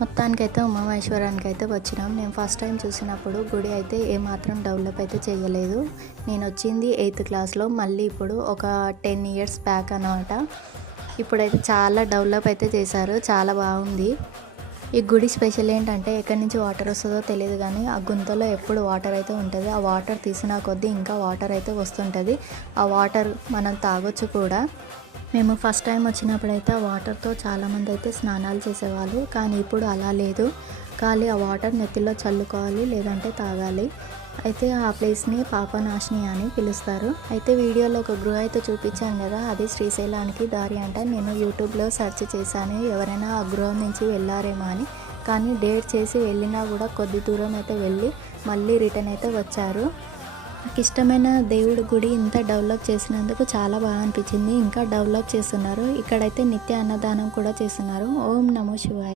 మొత్తానికైతే ఉమామహేశ్వరానికైతే వచ్చినాం. నేను ఫస్ట్ టైం చూసినప్పుడు గుడి అయితే ఏమాత్రం డెవలప్ అయితే చేయలేదు. నేను వచ్చింది 8th క్లాస్లో, మళ్ళీ ఇప్పుడు ఒక 10 ఇయర్స్ బ్యాక్ అనమాట. ఇప్పుడైతే చాలా డెవలప్ అయితే చేశారు, చాలా బాగుంది. ఈ గుడి స్పెషల్ ఏంటంటే ఎక్కడి నుంచి వాటర్ వస్తుందో తెలియదు, కానీ ఆ గుంతలో ఎప్పుడు వాటర్ అయితే ఉంటుంది. ఆ వాటర్ తీసిన కొద్దీ ఇంకా వాటర్ అయితే వస్తుంటుంది. ఆ వాటర్ మనం తాగొచ్చు కూడా. మేము ఫస్ట్ టైం వచ్చినప్పుడైతే ఆ వాటర్తో చాలామంది అయితే స్నానాలు చేసేవాళ్ళు, కానీ ఇప్పుడు అలా లేదు. ఖాళీ ఆ వాటర్ నెత్తిలో చల్లుకోవాలి, లేదంటే తాగాలి. అయితే ఆ ప్లేస్ని పాపనాశిని అని పిలుస్తారు. అయితే వీడియోలో ఒక గృహ అయితే చూపించాను కదా, అది శ్రీశైలానికి దారి అంట. నేను యూట్యూబ్లో సెర్చ్ చేశాను ఎవరైనా ఆ గృహం నుంచి వెళ్ళారేమో అని, కానీ డేట్ చేసి వెళ్ళినా కూడా కొద్ది దూరం అయితే వెళ్ళి మళ్ళీ రిటర్న్ అయితే వచ్చారు. నాకు ఇష్టమైన దేవుడి గుడి ఇంత డెవలప్ చేసినందుకు చాలా బాగా అనిపించింది. ఇంకా డెవలప్ చేస్తున్నారు. ఇక్కడైతే నిత్య అన్నదానం కూడా చేస్తున్నారు. ఓం నమో శివాయ.